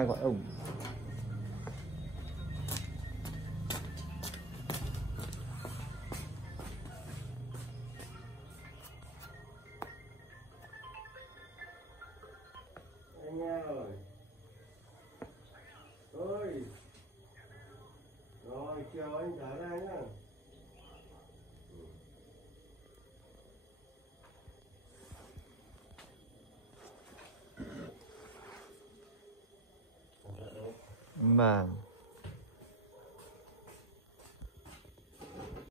ai gọi ông. Anh nghe rồi. Ơi. Rồi, chiều anh trở ra nhá. Vâng.